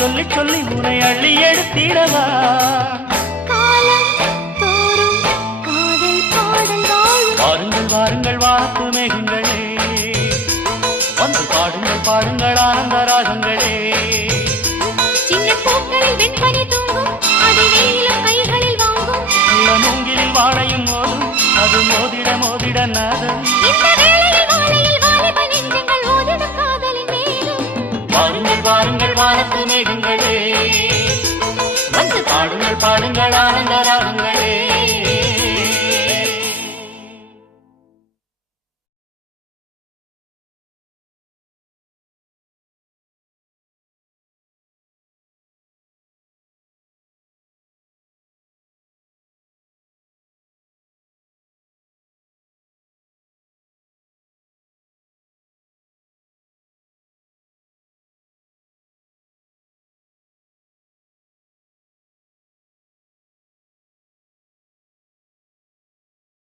சொல்லி சொல்லி உனை அள்ளி எடுத்திடவா வாருங்கள் வாருங்கள் வாத்து மேகங்களே வந்து பாடுங்கள் பாடுங்கள் ஆனந்த ராகங்களே சின்ன பூக்களில் வெண்பனி தூங்கும் அது வெயிலும் கைகளில் வாங்கும் மூங்கிலில் வாழையும் மோதும் அது மோதிட மோதிட நாதம் வாருங்கள் வாருங்கள் வானத்து மேகங்களே வந்து பாடுங்கள் பாடுங்கள் ஆனந்த ராகங்களே